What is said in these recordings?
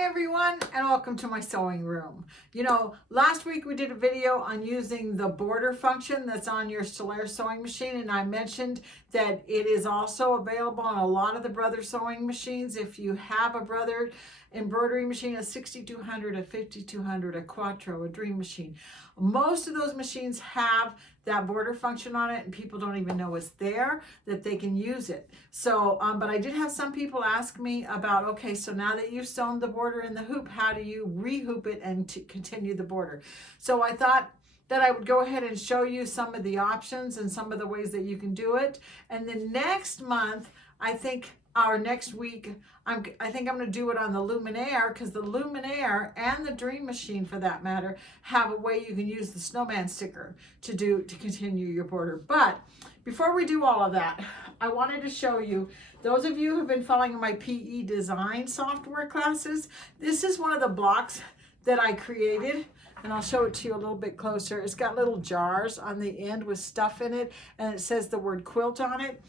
Hi everyone, and welcome to my sewing room. You know, last week we did a video on using the border function that's on your tailor sewing machine, and I mentioned that it is also available on a lot of the Brother sewing machines. If you have a Brother embroidery machine, a 6200, a 5200, a Quattro, a Dream machine, most of those machines have that border function on it, and people don't even know it's there, that they can use it. So but I did have some people ask me about, okay, so now that you've sewn the border in the hoop, how do you rehoop it and to continue the border? So I thought that I would go ahead and show you some of the options and some of the ways that you can do it. And then next month, I think, or next week, I think I'm going to do it on the Luminaire, because the Luminaire and the Dream machine, for that matter, have a way you can use the snowman sticker to continue your border. But before we do all of that, I wanted to show you, those of you who've been following my PE design software classes, this is one of the blocks that I created. And I'll show it to you a little bit closer. It's got little jars on the end with stuff in it, and it says the word quilt on it.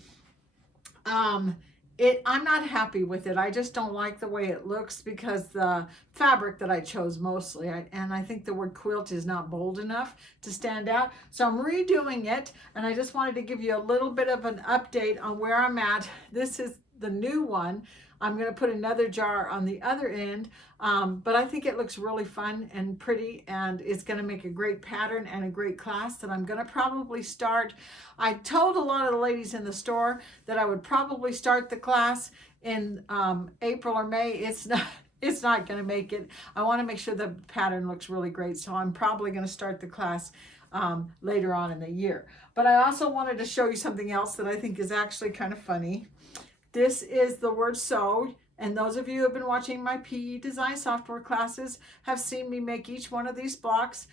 I'm not happy with it. I just don't like the way it looks because the fabric that I chose mostly, and I think the word quilt is not bold enough to stand out. So I'm redoing it, and I just wanted to give you a little bit of an update on where I'm at. This is the new one. I'm going to put another jar on the other end, but I think it looks really fun and pretty, and it's going to make a great pattern and a great class that I'm going to probably start. I told a lot of the ladies in the store that I would probably start the class in April or May. It's not going to make it. I want to make sure the pattern looks really great, so I'm probably going to start the class later on in the year. But I also wanted to show you something else that I think is actually kind of funny. This is the word sew, and those of you who have been watching my PE design software classes have seen me make each one of these blocks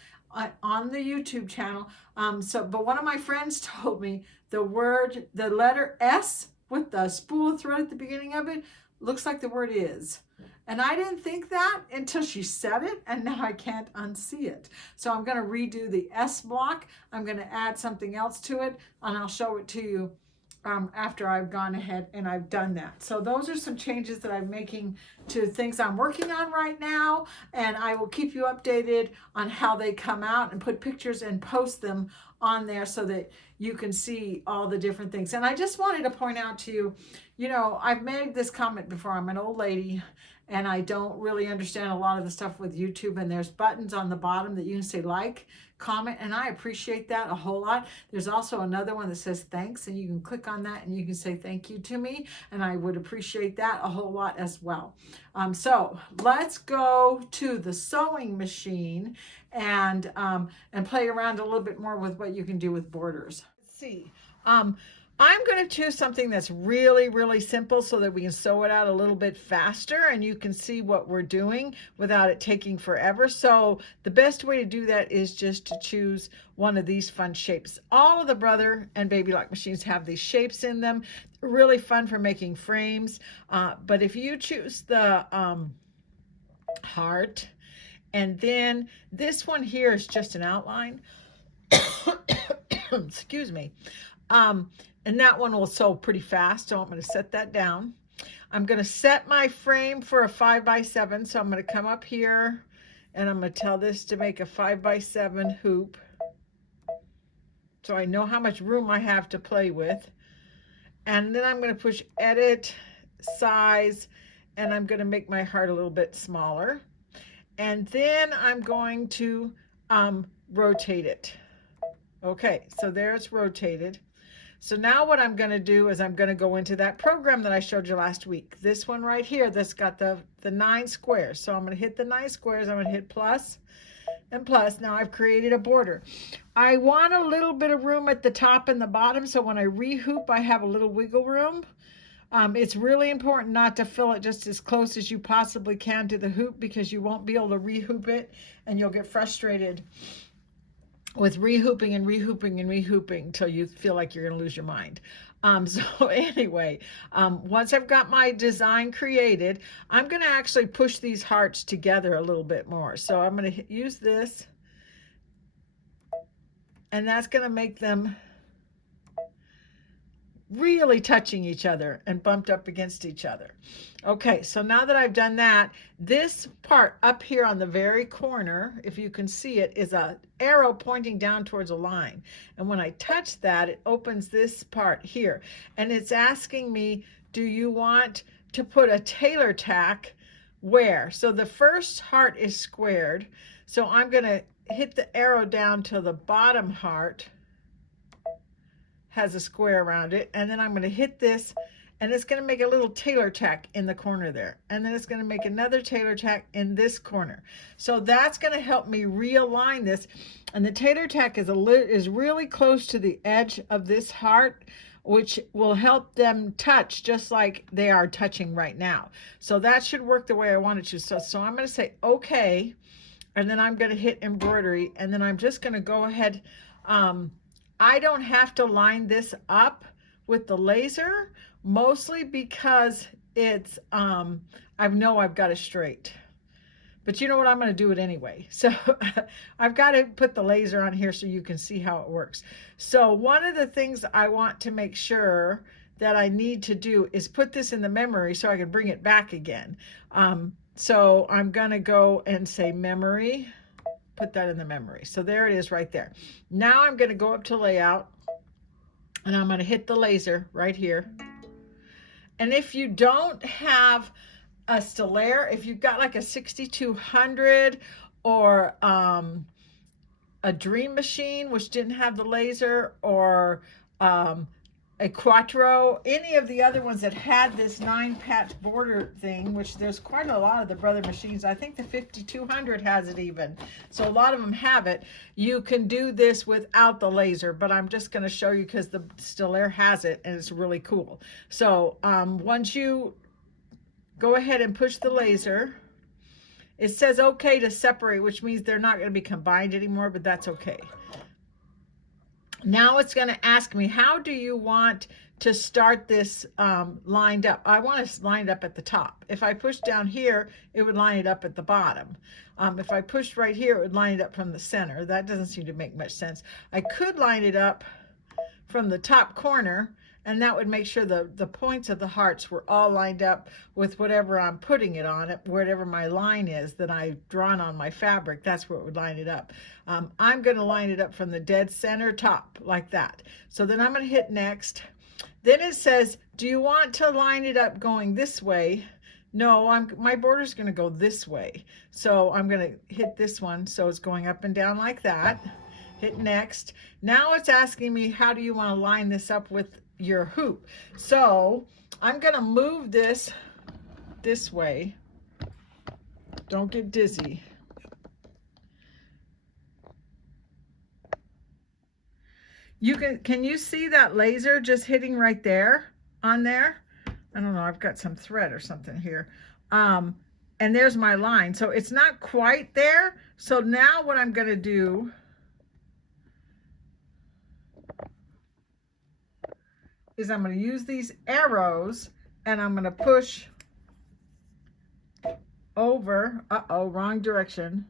on the YouTube channel. But one of my friends told me the letter S with the spool of thread at the beginning of it looks like the word is. And I didn't think that until she said it, and now I can't unsee it. So I'm going to redo the S block. I'm going to add something else to it, and I'll show it to you after I've gone ahead and I've done that. So those are some changes that I'm making to things I'm working on right now, and I will keep you updated on how they come out and put pictures and post them on there so that you can see all the different things. And I just wanted to point out to you, you know, I've made this comment before. I'm an old lady, and I don't really understand a lot of the stuff with YouTube, and there's buttons on the bottom that you can say like, comment, and I appreciate that a whole lot. There's also another one that says thanks, and you can click on that and you can say thank you to me, and I would appreciate that a whole lot as well. So let's go to the sewing machine and play around a little bit more with what you can do with borders. Let's see. I'm going to choose something that's really, really simple so that we can sew it out a little bit faster and you can see what we're doing without it taking forever. So the best way to do that is just to choose one of these fun shapes. All of the Brother and Baby Lock machines have these shapes in them. They're really fun for making frames. But if you choose the heart, and then this one here is just an outline. Excuse me. And that one will sew pretty fast, so I'm going to set that down. I'm going to set my frame for a 5x7, so I'm going to come up here and I'm going to tell this to make a 5x7 hoop, so I know how much room I have to play with. And then I'm going to push edit, size, and I'm going to make my heart a little bit smaller. And then I'm going to rotate it. Okay, so there it's rotated. So now what I'm going to do is I'm going to go into that program that I showed you last week. This one right here that's got the 9 squares. So I'm going to hit the 9 squares. I'm going to hit plus and plus. Now I've created a border. I want a little bit of room at the top and the bottom, so when I rehoop I have a little wiggle room. It's really important not to fill it just as close as you possibly can to the hoop, because you won't be able to rehoop it and you'll get frustrated with rehooping and rehooping and rehooping until you feel like you're going to lose your mind. So anyway, once I've got my design created, I'm going to actually push these hearts together a little bit more. So I'm going to use this, and that's going to make them really touching each other and bumped up against each other. Okay, so now that I've done that, this part up here on the very corner, if you can see it, is a arrow pointing down towards a line. And when I touch that, it opens this part here. And it's asking me, do you want to put a tailor tack where? So the first heart is squared. So I'm going to hit the arrow down to the bottom heart, has a square around it, and then I'm going to hit this, and it's going to make a little tailor tack in the corner there, and then it's going to make another tailor tack in this corner. So that's going to help me realign this, and the tailor tack is really close to the edge of this heart, which will help them touch just like they are touching right now. So that should work the way I want it to. So I'm going to say okay, and then I'm going to hit embroidery, and then I'm just going to go ahead. I don't have to line this up with the laser, mostly because it's, I know I've got it straight. But you know what, I'm going to do it anyway. So I've got to put the laser on here so you can see how it works. So one of the things I want to make sure that I need to do is put this in the memory so I can bring it back again. So I'm going to go and say memory. Put that in the memory. So there it is right there. Now I'm going to go up to layout, and I'm going to hit the laser right here. And if you don't have a Stellaire, if you've got like a 6200 or a Dream Machine, which didn't have the laser, or a Quattro, any of the other ones that had this 9-patch border thing, which there's quite a lot of the Brother machines. I think the 5200 has it even. So a lot of them have it. You can do this without the laser, but I'm just going to show you because the Stellaire has it and it's really cool. So once you go ahead and push the laser, it says okay to separate, which means they're not going to be combined anymore, but that's okay. Now it's going to ask me, how do you want to start this lined up? I want it lined up at the top. If I push down here, it would line it up at the bottom. If I pushed right here, it would line it up from the center. That doesn't seem to make much sense. I could line it up from the top corner, and that would make sure the points of the hearts were all lined up with whatever I'm putting it on, whatever my line is that I've drawn on my fabric. That's where it would line it up. I'm going to line it up from the dead center top like that. So then I'm going to hit next. Then it says, do you want to line it up going this way? No, my border is going to go this way. So I'm going to hit this one. So it's going up and down like that. Hit next. Now it's asking me, how do you want to line this up with your hoop? So I'm going to move this way. Don't get dizzy. Can you see that laser just hitting right there on there? I don't know, I've got some thread or something here. And there's my line. So it's not quite there. So now what I'm going to do is I'm going to use these arrows, and I'm going to push over. Uh-oh, wrong direction.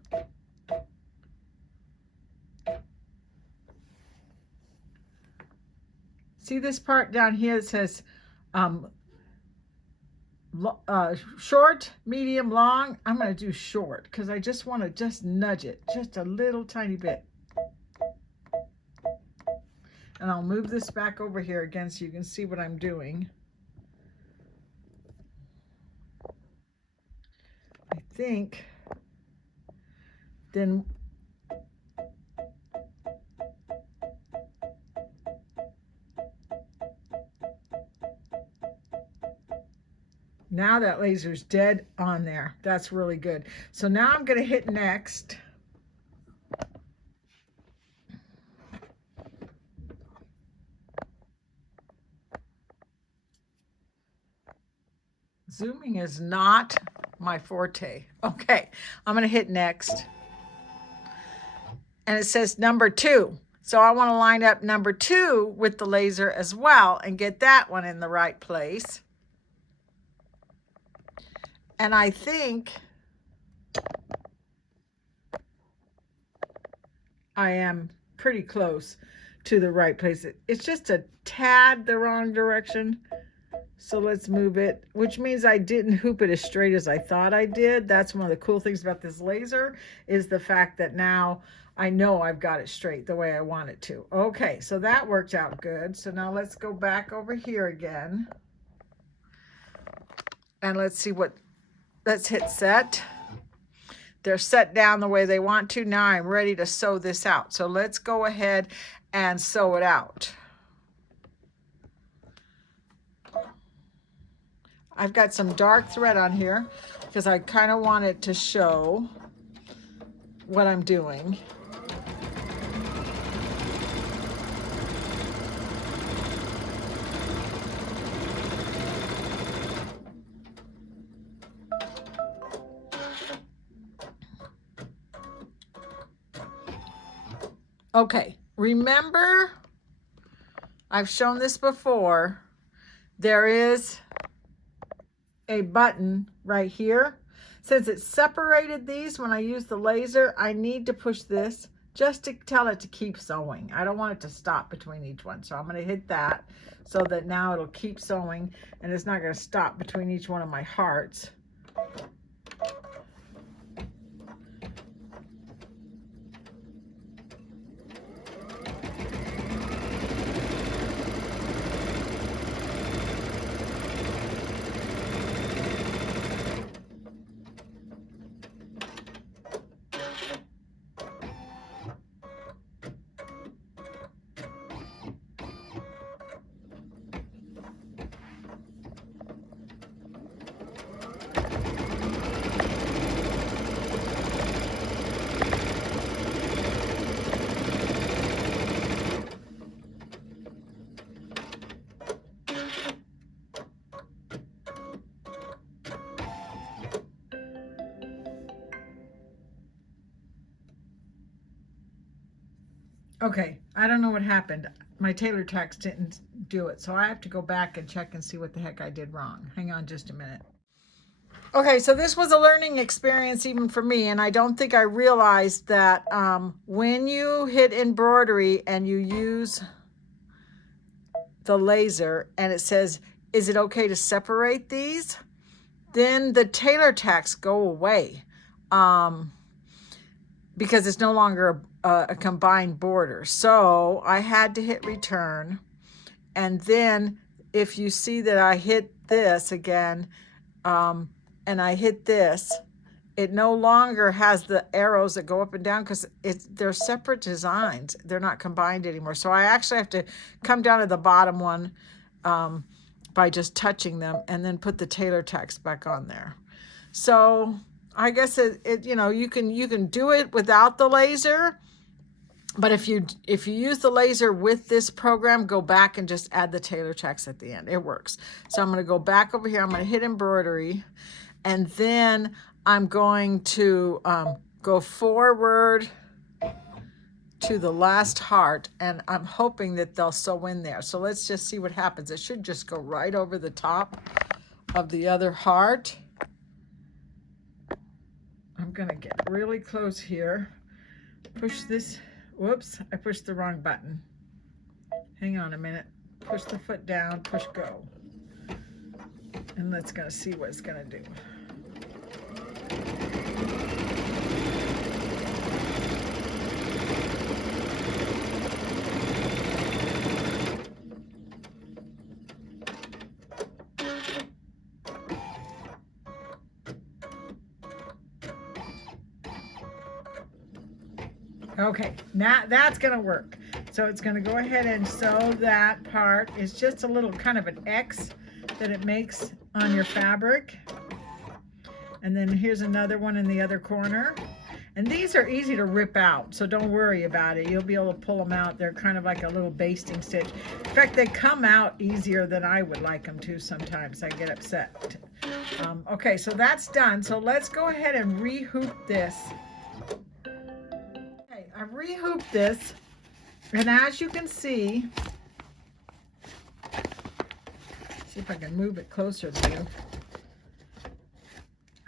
See this part down here that says short, medium, long? I'm going to do short because I just want to just nudge it just a little tiny bit. And I'll move this back over here again so you can see what I'm doing. I think then now that laser's dead on there. That's really good. So now I'm going to hit next. Zooming is not my forte. Okay, I'm going to hit next. And it says number 2. So I want to line up number 2 with the laser as well and get that one in the right place. And I think I am pretty close to the right place. It's just a tad the wrong direction. So let's move it, which means I didn't hoop it as straight as I thought I did. That's one of the cool things about this laser, is the fact that now I know I've got it straight the way I want it to. Okay, so that worked out good. So now let's go back over here again. And let's see let's hit set. They're set down the way they want to. Now I'm ready to sew this out. So let's go ahead and sew it out. I've got some dark thread on here because I kind of want it to show what I'm doing. Okay, remember, I've shown this before. There is a button right here. Since it separated these when I use the laser, I need to push this just to tell it to keep sewing. I don't want it to stop between each one. So I'm going to hit that so that now it'll keep sewing and it's not going to stop between each one of my hearts. Okay, I don't know what happened. My tailor tacks didn't do it, so I have to go back and check and see what the heck I did wrong. Hang on just a minute. Okay, so this was a learning experience even for me, and I don't think I realized that when you hit embroidery and you use the laser and it says, is it okay to separate these? Then the tailor tacks go away because it's no longer a combined border. So I had to hit return. And then if you see that I hit this again, and I hit this, it no longer has the arrows that go up and down because they're separate designs. They're not combined anymore. So I actually have to come down to the bottom one by just touching them and then put the tailor tacks back on there. So I guess you know, you can do it without the laser, but if you use the laser with this program, go back and just add the tailor tacks at the end. It works. So I'm going to go back over here. I'm going to hit embroidery, and then I'm going to go forward to the last heart, and I'm hoping that they'll sew in there. So let's just see what happens. It should just go right over the top of the other heart. I'm going to get really close here. Push this. Whoops, I pushed the wrong button. Hang on a minute. Push the foot down, push go. And let's go see what it's going to do. Okay, now that's going to work. So it's going to go ahead and sew that part. It's just a little kind of an X that it makes on your fabric. And then here's another one in the other corner. And these are easy to rip out, so don't worry about it. You'll be able to pull them out. They're kind of like a little basting stitch. In fact, they come out easier than I would like them to sometimes. I get upset. Okay, so that's done. So let's go ahead and re-hoop this. I've re-hooped this, and as you can see if I can move it closer to you,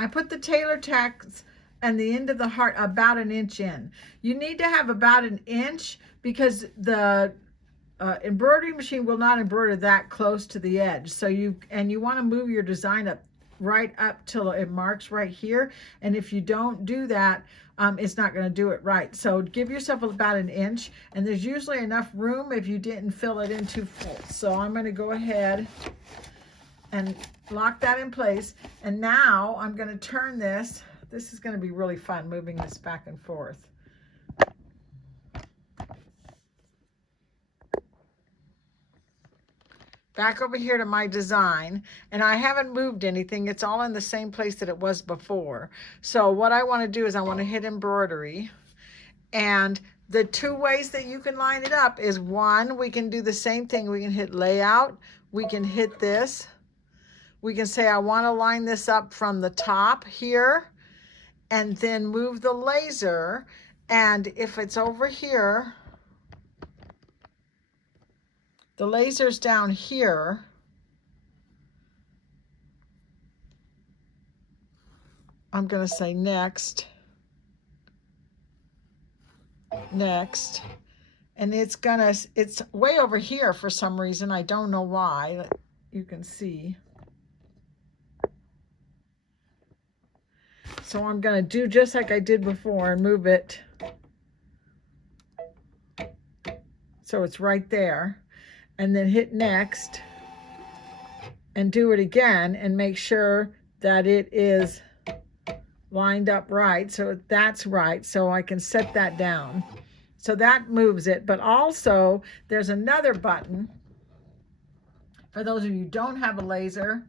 I put the tailor tacks and the end of the heart about 1 inch in. You need to have about 1 inch because the embroidery machine will not embroider that close to the edge. So you want to move your design up right up till it marks right here. And if you don't do that, it's not going to do it right. So give yourself about an inch, and there's usually enough room if you didn't fill it in too full. So I'm going to go ahead and lock that in place. And now I'm going to turn this. This is going to be really fun moving this back and forth. Back over here to my design, and I haven't moved anything. It's all in the same place that it was before. So what I want to do is I want to hit embroidery, and the two ways that you can line it up is, one, we can do the same thing. We can hit layout, we can hit this, we can say I want to line this up from the top here, and then move the laser, and if it's over here, the laser's down here. I'm going to say next, next, and it's way over here for some reason. I don't know why. You can see. So I'm going to do just like I did before and move it so it's right there. And then hit next and do it again and make sure that it is lined up right. So that's right. So I can set that down. So that moves it. But also there's another button for those of you who don't have a laser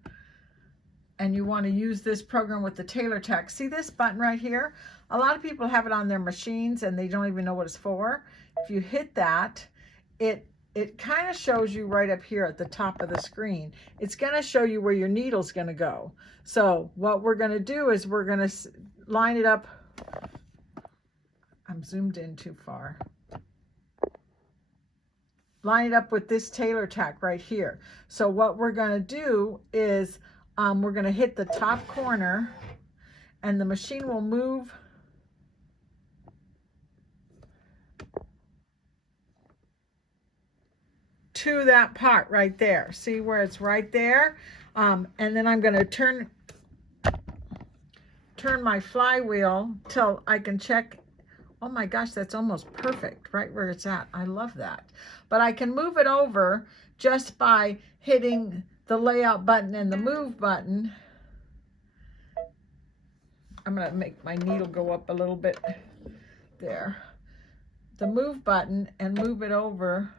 and you want to use this program with the tailor tacks. See this button right here? A lot of people have it on their machines and they don't even know what it's for. If you hit that, it kind of shows you right up here at the top of the screen. It's going to show you where your needle's going to go. So what we're going to do is we're going to line it up. I'm zoomed in too far. Line it up with this tailor tack right here. So what we're going to do is we're going to hit the top corner, and the machine will move to that part right there. See where it's right there? And then I'm going to turn my flywheel till I can check. Oh my gosh, that's almost perfect right where it's at. I love that. But I can move it over just by hitting the layout button and the move button. I'm going to make my needle go up a little bit there. The move button and move it over.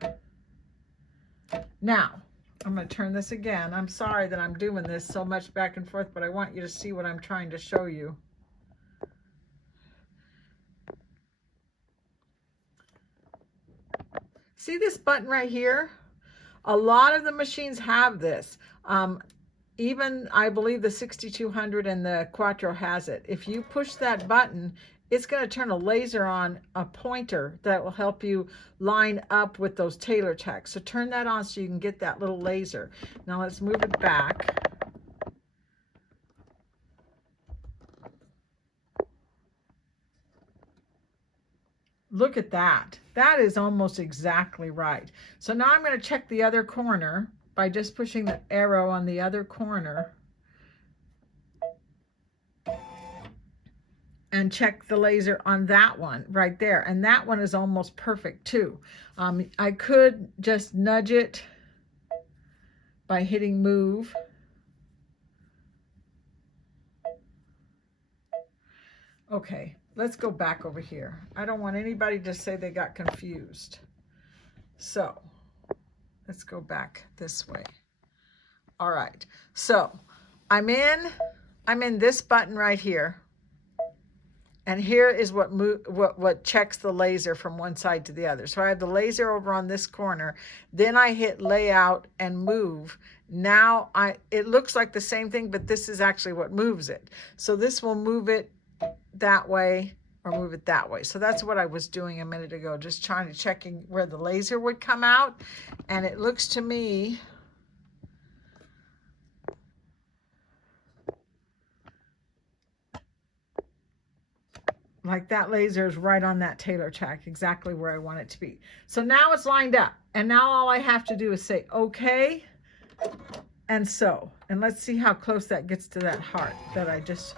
Now, I'm going to turn this again. I'm sorry that I'm doing this so much back and forth, but I want you to see what I'm trying to show you. See this button right here? A lot of the machines have this. Even I believe the 6200 and the Quattro has it. If you push that button, it's going to turn a laser on, a pointer that will help you line up with those tailor tacks. So turn that on so you can get that little laser. Now let's move it back. Look at that. That is almost exactly right. So now I'm going to check the other corner by just pushing the arrow on the other corner and check the laser on that one right there. And that one is almost perfect too. I could just nudge it by hitting move. Okay, let's go back over here. I don't want anybody to say they got confused. So let's go back this way. All right, so I'm in this button right here. And here is what checks the laser from one side to the other. So I have the laser over on this corner. Then I hit layout and move. Now it looks like the same thing, but this is actually what moves it. So this will move it that way or move it that way. So that's what I was doing a minute ago, just checking where the laser would come out. And it looks to me like that laser is right on that tailor tack, exactly where I want it to be. So now it's lined up, and now all I have to do is say okay and sew, and let's see how close that gets to that heart that I just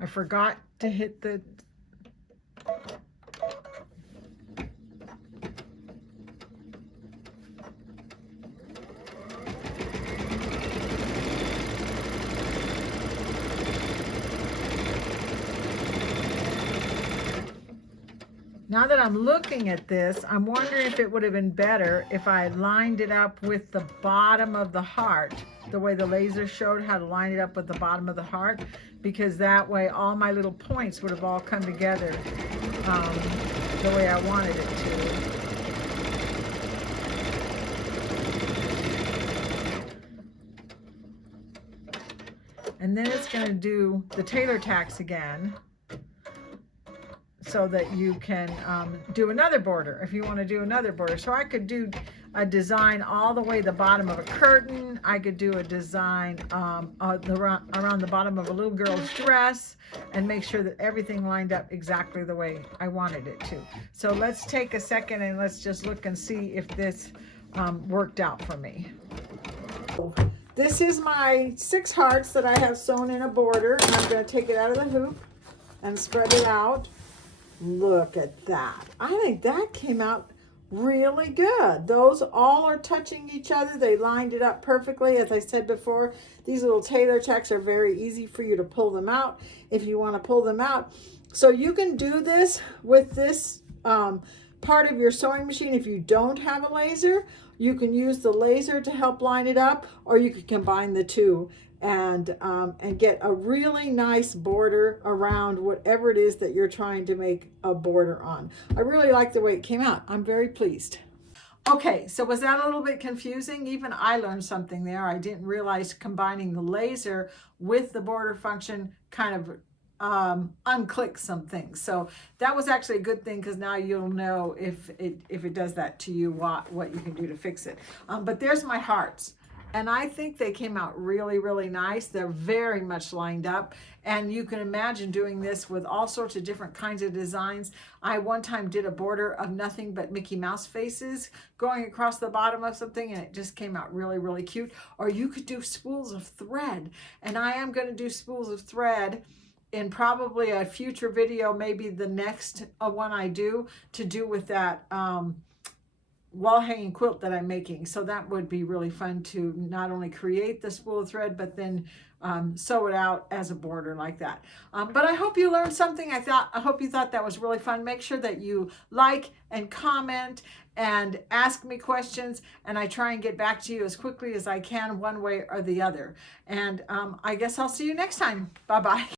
I forgot to hit the Now that I'm looking at this, I'm wondering if it would have been better if I lined it up with the bottom of the heart, the way the laser showed how to line it up with the bottom of the heart, because that way all my little points would have all come together the way I wanted it to. And then it's going to do the tailor tacks again, so that you can do another border if you want to do another border. So I could do a design all the way the bottom of a curtain. I could do a design around the bottom of a little girl's dress, and make sure that everything lined up exactly the way I wanted it to. So let's take a second and let's just look and see if this worked out for me. This is my 6 hearts that I have sewn in a border, and I'm going to take it out of the hoop and spread it out. Look at that. I think that came out really good. Those all are touching each other. They lined it up perfectly. As I said before, these little tailor tacks are very easy for you to pull them out if you want to pull them out. So you can do this with this part of your sewing machine. If you don't have a laser, you can use the laser to help line it up, or you could combine the two and get a really nice border around whatever it is that you're trying to make a border on. I really like the way it came out. I'm very pleased. Okay, so was that a little bit confusing? Even I learned something there. I didn't realize combining the laser with the border function kind of unclick some things. So that was actually a good thing, because now you'll know if it does that to you, what you can do to fix it. But there's my hearts. And I think they came out really, really nice. They're very much lined up. And you can imagine doing this with all sorts of different kinds of designs. I one time did a border of nothing but Mickey Mouse faces going across the bottom of something, and it just came out really, really cute. Or you could do spools of thread. And I am going to do spools of thread in probably a future video, maybe the next one I do, to do with that wall hanging quilt that I'm making. So that would be really fun to not only create the spool of thread, but then sew it out as a border like that. But I hope you learned something. I hope you thought that was really fun. Make sure that you like and comment and ask me questions, and I try and get back to you as quickly as I can, one way or the other. And I guess I'll see you next time. Bye-bye.